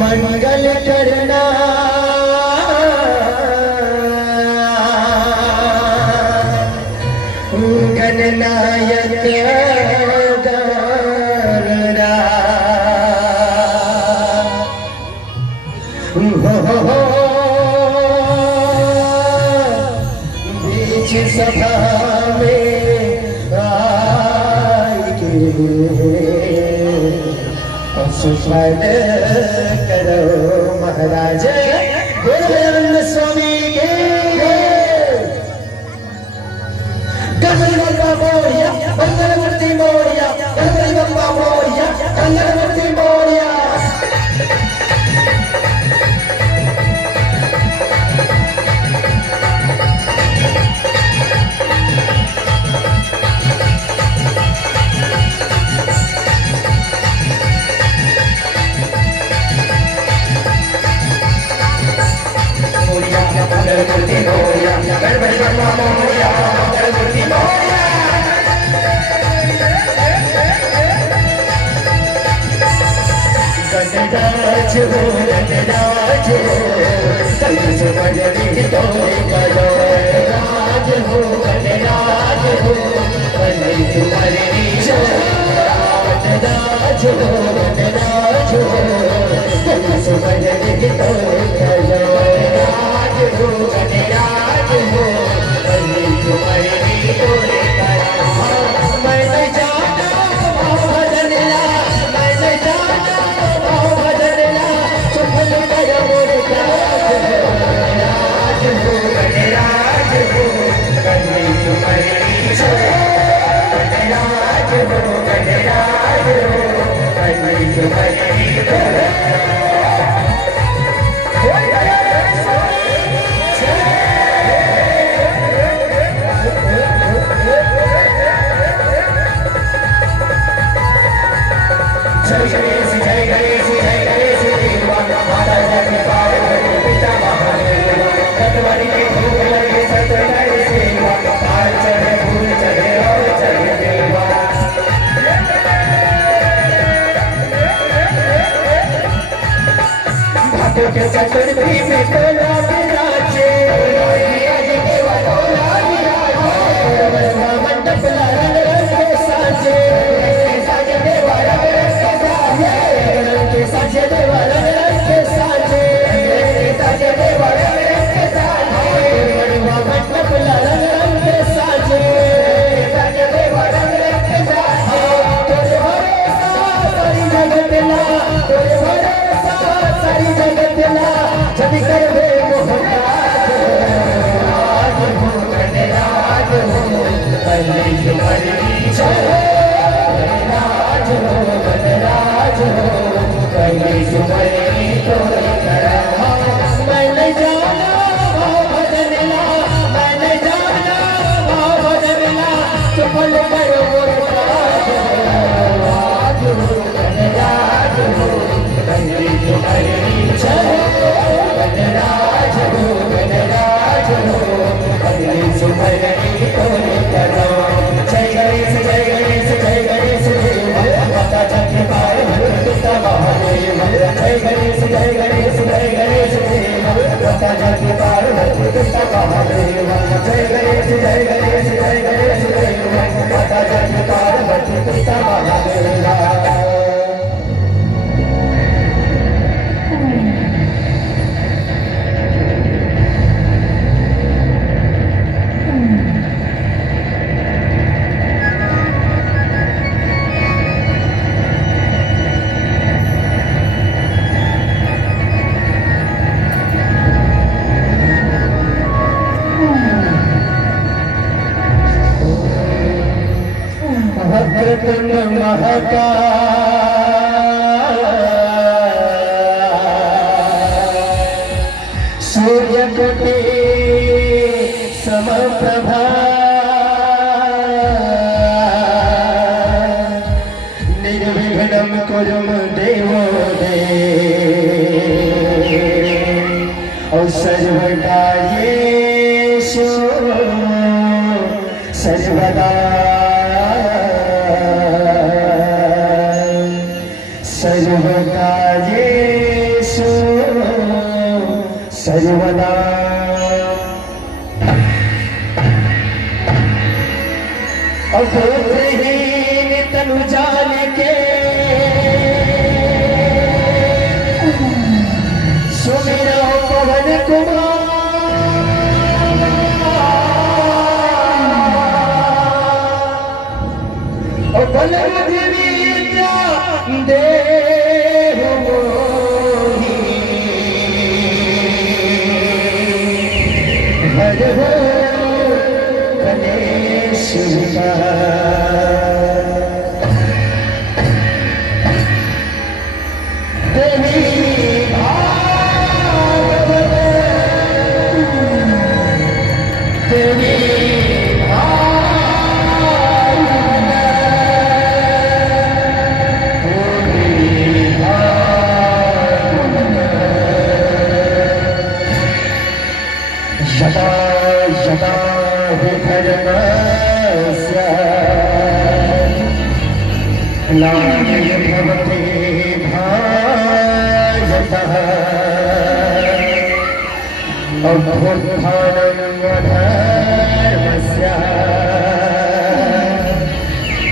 मंगल करना गणनायक गणरा हो बीच सभा में सुफल करो महाराज गुरुनंद स्वामी के गणपति बप्पा मोरिया मंगलमूर्ति मोरिया गणपति बप्पा मोरिया मंगलमूर्ति मोरिया मंगलमूर्ति मोरिया गणपति बप्पा मोरिया मंगलमूर्ति मोरिया गणराज हो गणराज हो कलश बजरी तोरे करो राज हो गणराज हो कलश बजरी राज हो गणराज हो कलश बजरी तोरे करो राज हो गणराज हो कलश बजरी तोरे करो मैं नहीं जाना भजनला मैं नहीं जाना भजनला सफल करो मोरे राज हो गणराज हो कलश बजरी गणराज हो गणराज हो कलश बजरी तोरे जय गणेश जय गणेश जय गणेश देवा माता जगत पावन पिता महादेव गणपति के भोग लगे सतनाय सेवा पार चढ़े फूल चढ़े और चढ़े देवा भाटो के चतुर्थी में तोला विराजे देवा तोला विराजे मंडप लाल के साजे साजे देवा साजे देवा रंग के साजे साजे देवा रंग के साजे मंडप रंग के साजे साजे देवा रंग के साजे तोरे भरोसा सारी जगत ला तोरे भरोसा सारी जगत ला जब करवे मोहताज राज हो गणराज हो कलश बजरी राज हो गणराज हो कलश बजरी तोरे करो मैं नहीं जाना भजनला मैं नहीं जाना भजनला सफल करो मोरे राज हो गणराज हो कलश बजरी गणराज हो गणराज हो कलश बजरी तोरे करो जय वक्रतुंड महाकाय सूर्यकोटि समप्रभा निर्विघ्नं कुरु देवो देव सर्वकार्येषु सर्वदा सर्वकार्येषु सर्वदा अभूतहीन तनु जान के सुमिरो पवन कुमार बल बुद्धि विद्या देहु मोहि हर हो गणेश देवी भागवत देवी यदा यदा हि धर्मस्य ग्लानिर्भवति भारतः अभ्युत्थानं धर्मस्य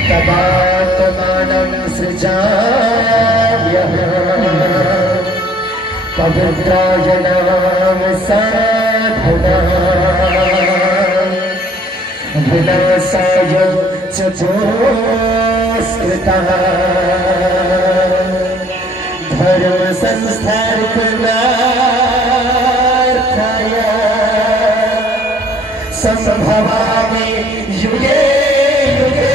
तदात्मानं सृजाम्यहम् पवित्राय नाम विनाशाय च दुष्कृतः धर्म संस्थापनार्थाय संभवामि युगे युगे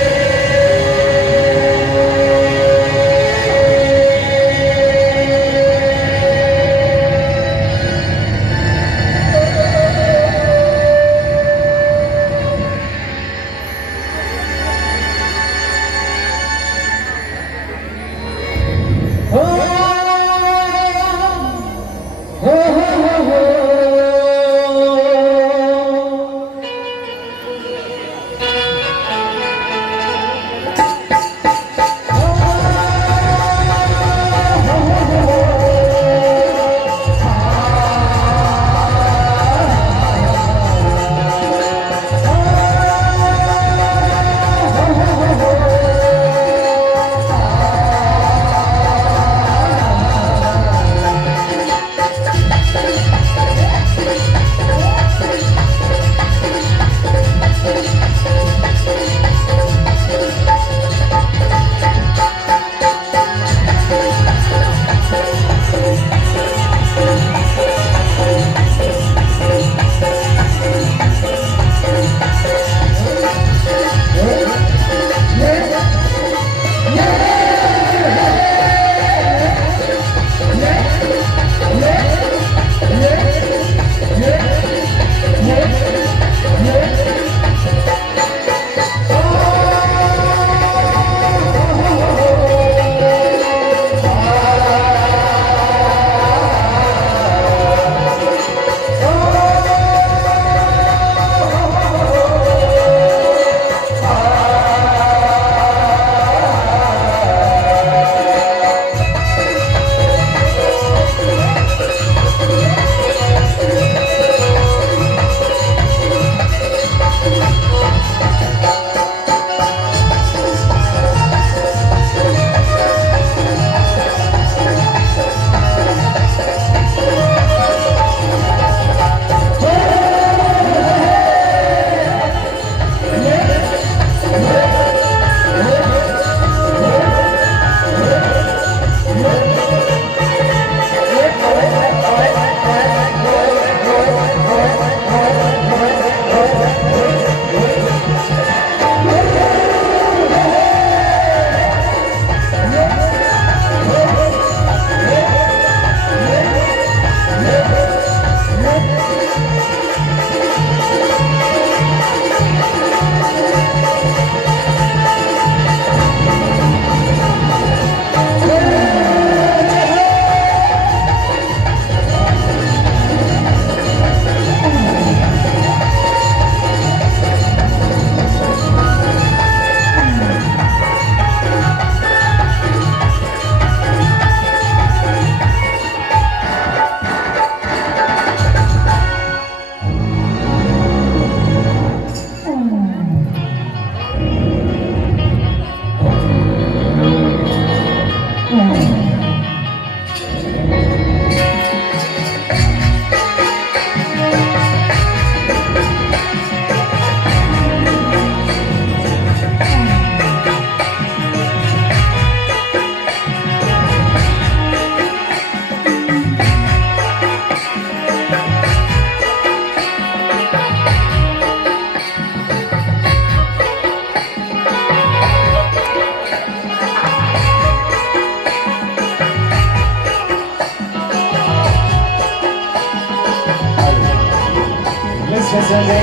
संगे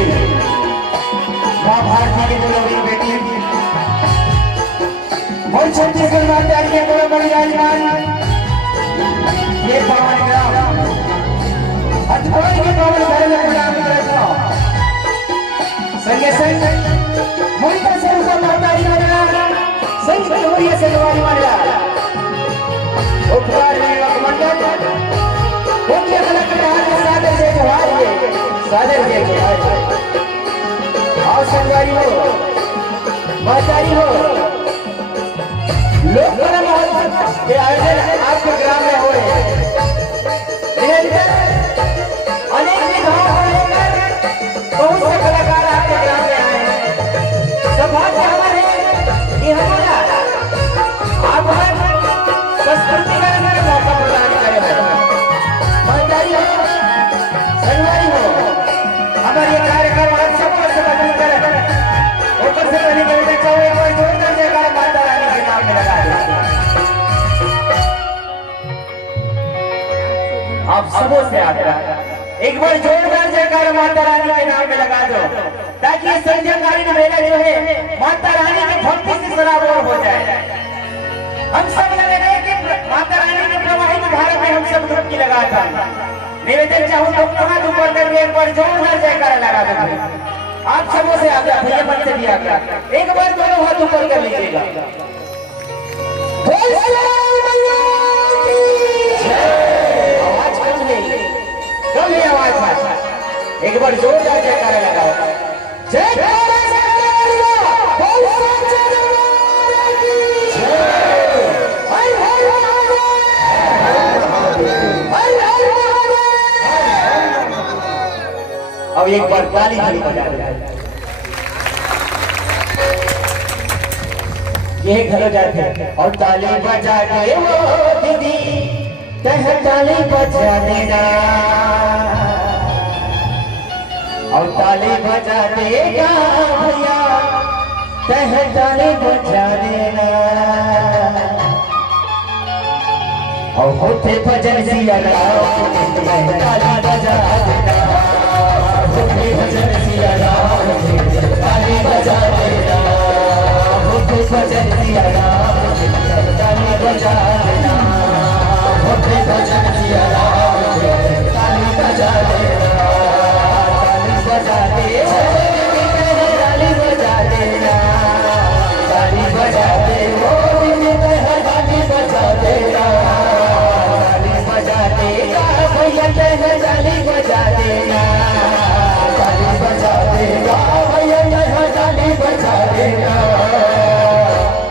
माँ भारती की दुलारी बेटी और छत्तीसगढ़ माता के बड़ा बड़ी राजमान ये पावन ग्राम अठवाई के पावन घर में प्रणाम करता संगे संग मुल्क से उनका माता जी मंडला संग देवरिया से नवारी मंडला उपकार विवाह मंडल उनके कला के हाथ में सादर से जोहार है सादर के जोहार और संगवारी हो मातारी हो लोक कला महोत्सव के आयोजन आपके ग्राम में हो रहे हैं निरंतर अनेक विधाओं को लेकर बहुत से कलाकार आपके ग्राम में आए हैं सौभाग्य हमारे कि हमारा आप संस्कृति का मौका प्रदान करे मातारी हो संगवारी हो हमारे कार्यक्रम आप सबको से बदल कर ऊपर से बनी करने चाहे कोई जोरदार जयकार माता रानी के नाम में लगा दो आप सबों से आग्रह एक बार जोरदार जयकार माता रानी के नाम में लगा दो ताकि ये संध्याकालीन मेला जो है माता रानी की भक्ति से सराबोर हो जाए हम सब लगे रहे कि माता रानी के प्रवाहित धारा में हम सब डुबकी लगा था निवेदन चाहूँ तो हाथ ऊपर करके एक बार जोरदार जयकार लगा दो आप सबों से आग्रह भैया मन से भी आग्रह एक बार दोनों हाथ ऊपर कर लीजिएगा आवाज कम नहीं कम है आवाज एक बार जोरदार जयकारा लगाओ जय अब एक बार ताली बजा दो ये घर जाते और ताली बजा के वो दीदी तह ताली बजा देना और ताली बजा देगा भैया तह ताली बजा देना और होते भजन सिया ताली बजा देना भजन सिया राम ताली बजा देना भजन सिया राम ताली बजा देना भजन सिया राम ताली बजा देना ताली बजा देना ताली बजा देना ताली बजा देना ताली बजा देना ताली बजा देना भैया ताली बजा देना बजा देगा भैया ताली बजा देगा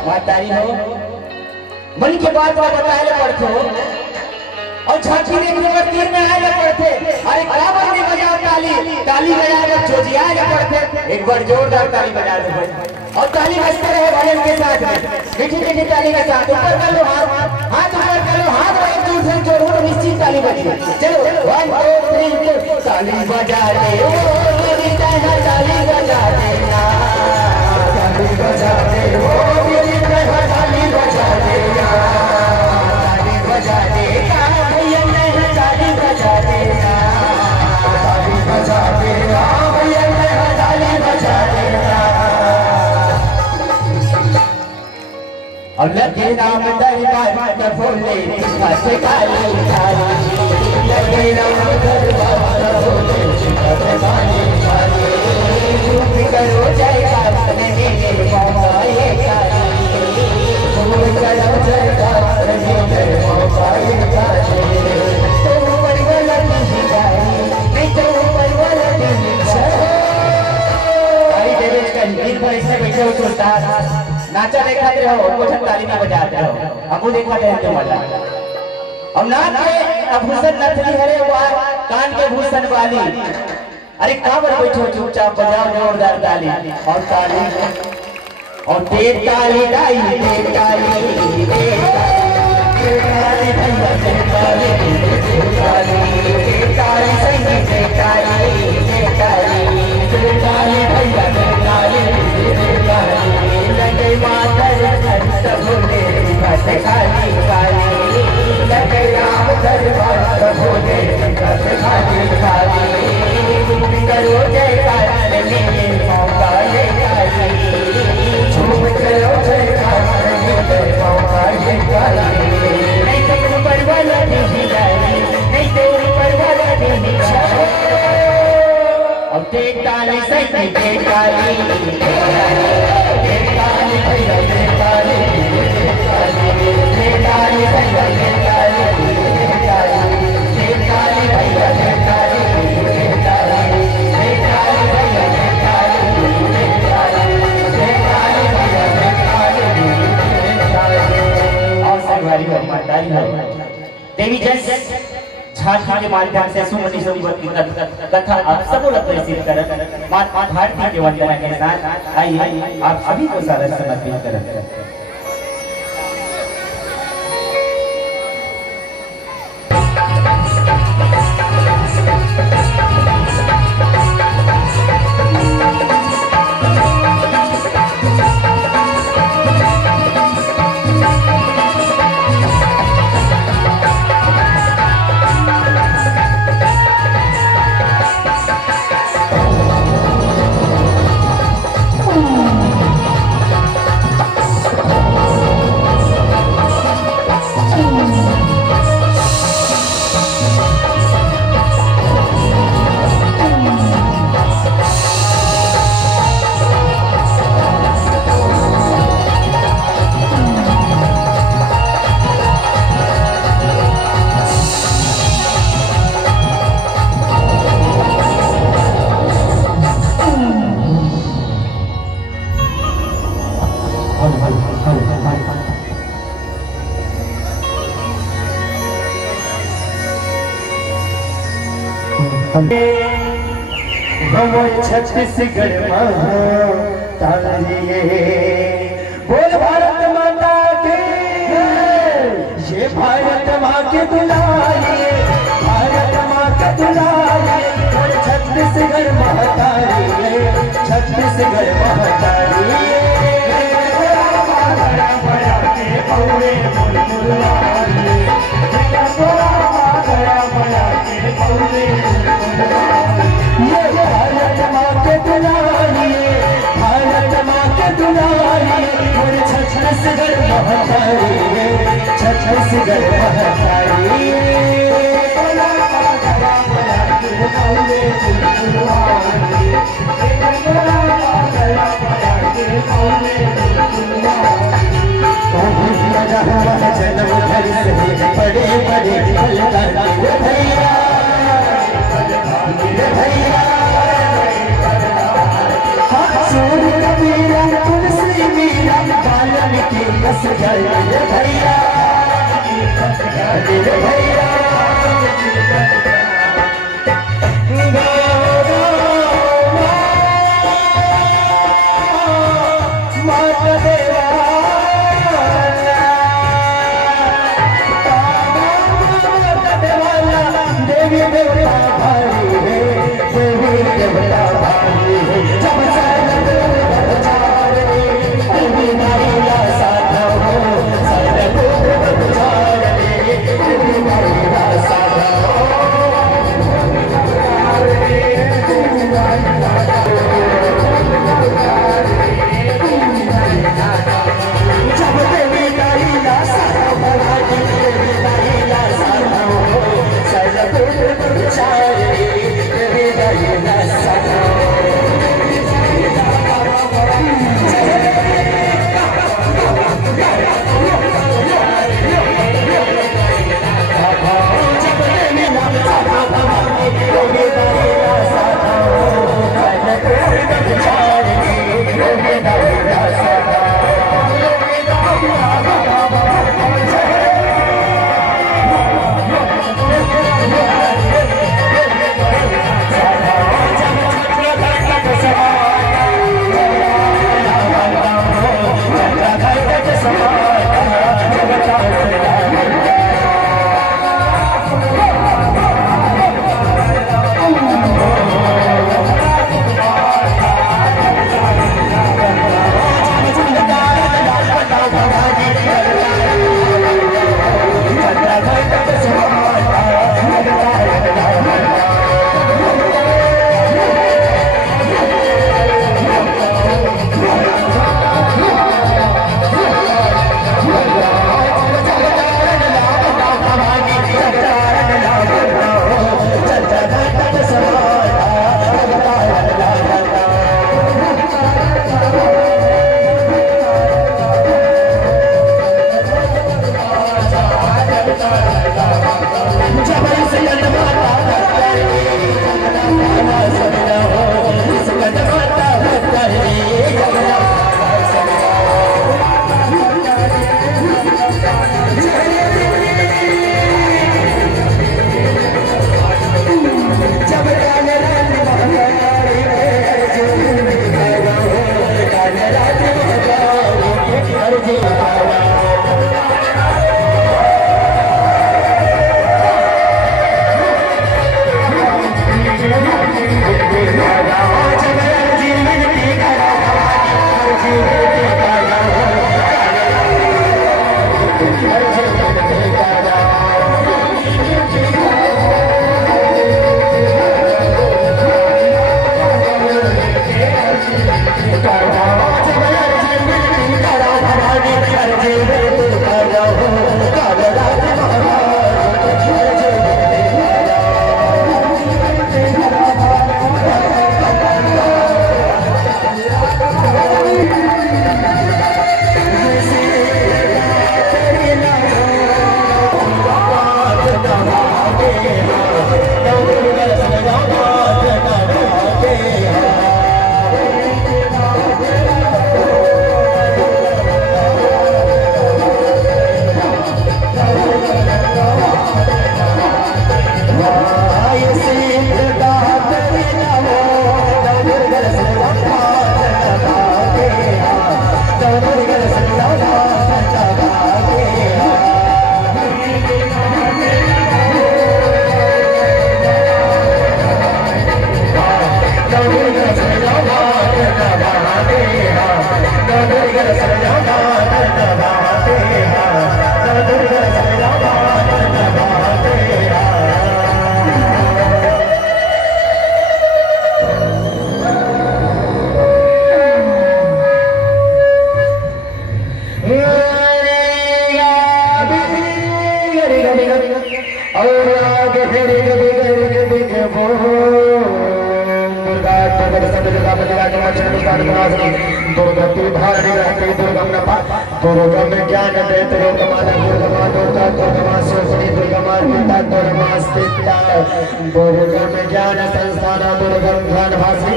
मातारी हो मन की बात आप बताए पड़ते हो और झांकी देखने पर तीर में आए पड़ते अरे बराबर में बजाओ ताली ताली बजा जोजिया पड़ते एक बार जोरदार ताली बजा दो और ताली बजते रहे भजन के साथ मीठी मीठी ताली के साथ ऊपर कर लो हाथ ऊपर कर लो हाथ एक दूसरे से जोड़ो निश्चित ताली बजे चलो 1 2 3 ताली बजा दे ताली बजा देना ताली बजा दे ताली बजा देना ताली बजा देगा भैया ताली बजा देना ताली बजा देगा भैया ताली बजा देना और लगे नाम दरबार में बोले हंस काली काली लगे नाम दरबार में बोले हंस काली काली करो जयकार मेरे बाबा ये काली करो जयकार मेरे बाबा ये काली तो परिवार नहीं जाए नहीं तो परिवार नहीं जाए अरे देवेश का दिन भर इसमें बैठे हो चलता नाचा दिखाते रहो कोठन ताली में बजाते रहो हमको दिखाते रहते वाला हम नाच के आभूषण नथनी हरे हुआ कान के भूषण वाली अरे काबर बैठो चुपचाप बजाओ जोरदार ताली और ताली और तेज ताली गाई तेज ताली तेज ताली तेज ताली तेज ताली तेज ताली सही तेज ताली तेज ताली तेज ताली भैया तेज ताली तेज ताली लगे मातर संत भोले भक्त खाली खाली लगे राम दरबार भोले भक्त खाली खाली करो जय देवी जस झांकी के माध्यम से सुमति सोमवती कथा आप सबको प्रस्तुत कर माता भारती के वंदना के साथ आइए आप सभी को सादर समर्पित करें। छत्तीसगढ़ बोल भारत माता के, ये भारत माँ के दुलारी, भारत माँ के दुलारी, बोल छत्तीसगढ़ महतारी, छत्तीसगढ़ महतारी। छत्तीसगढ़ महतारी, छत्तीसगढ़ महतारी। जन्म घर से बड़े बड़े भैया भैया सूर कबीरा तुलसी मीरा बालन की बस भैया भैया Child दुर्गम ज्ञान देत दुर्गमा दुर्गा दुर्गमा सोसनी दुर्गमा पिता दुर्गमा स्थिता दुर्गम ज्ञान संस्थान दुर्गम ज्ञान भाषी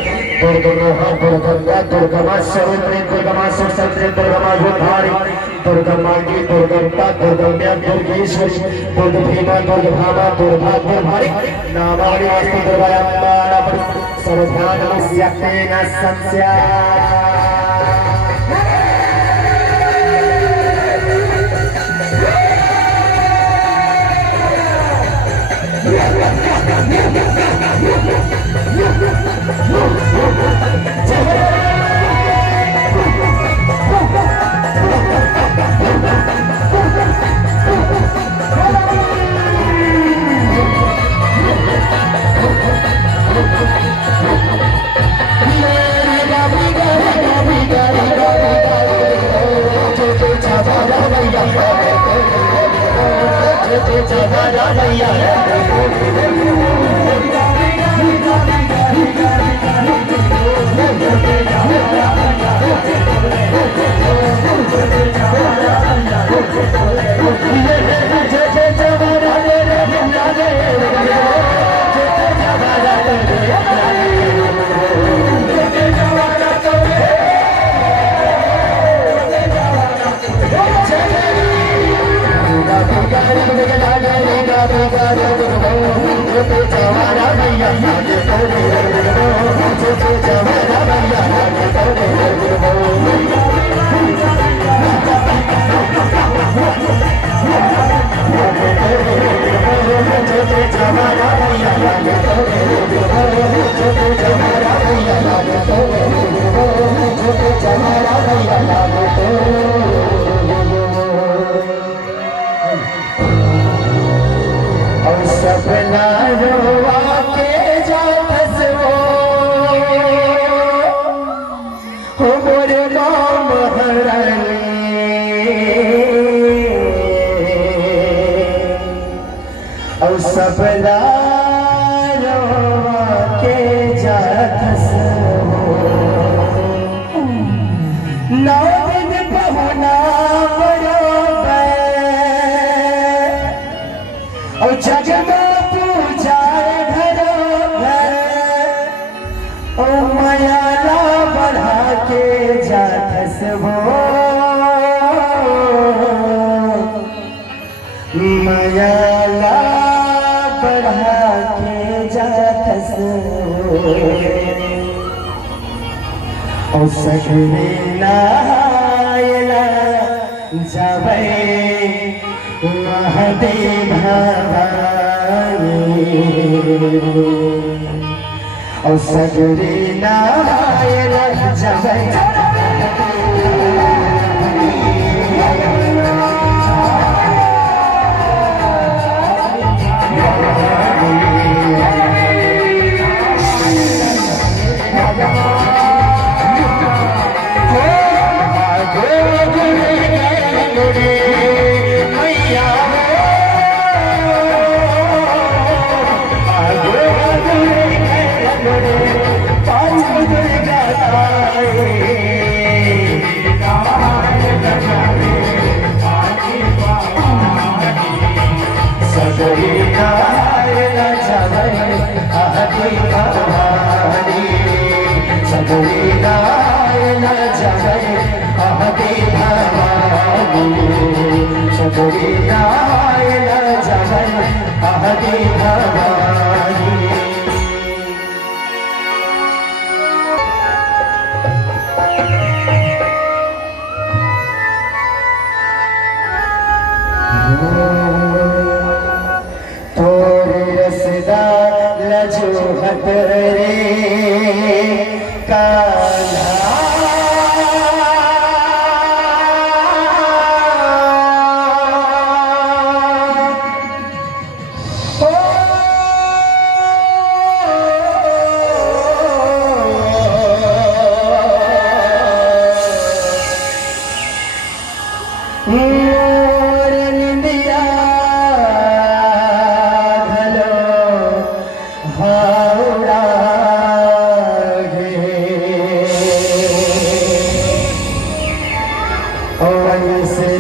दुर्गमा स्वरूपी दुर्गमा सुसंत्री दुर्गमा गुधारी दुर्गमा की दुर्गमता दुर्गम्या दुर्गेश्वरी दुर्ग भीमा दुर्ग भामा दुर्गा दुर्भारी नामावली वास्तु दुर्गायाम्बा सर्वज्ञानमस्याक्ते न संस्या सपना रोवा के जात हो मोरे नाम हरले और सपना रोवा के जात नौ दिन पहुना और जगमा पूजाए घरों घर ओ मयाला बढ़ा के जात वो मयाला बढ़ा के जात और सगरे नायला जावे महादेव भवानी और सगरे नारायण जगत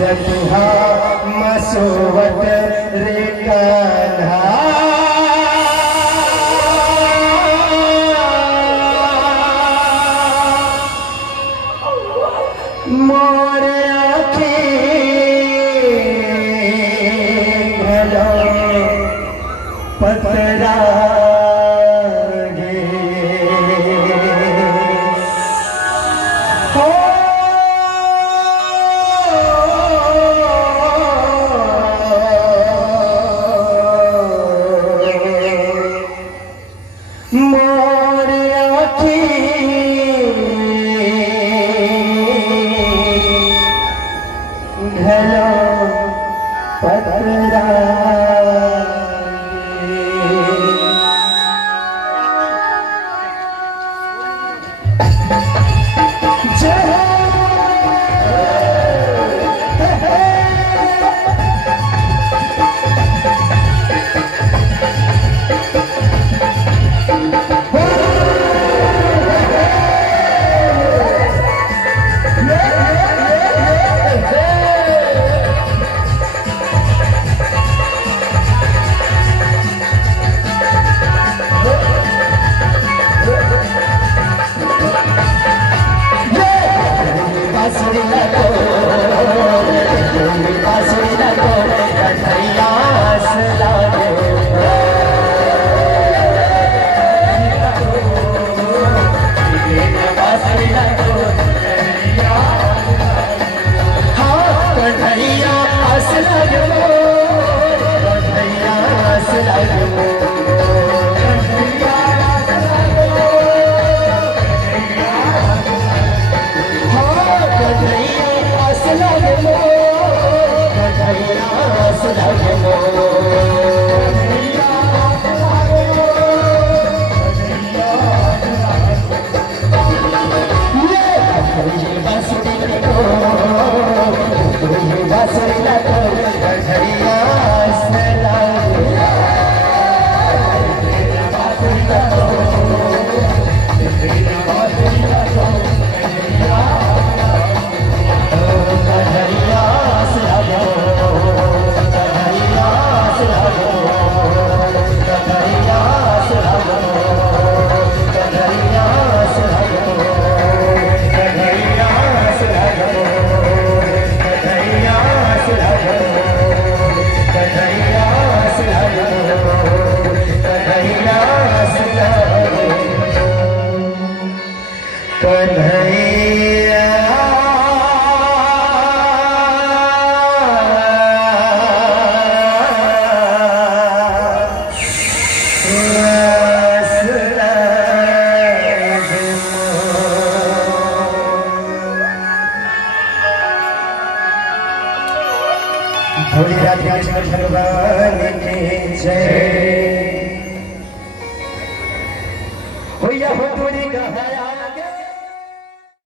रखिया मसोवत रे कान्हा मोर आँखें भलो पतरा गे हो मोर आँखें घलो पतरा भोले राधा भगवान की जय।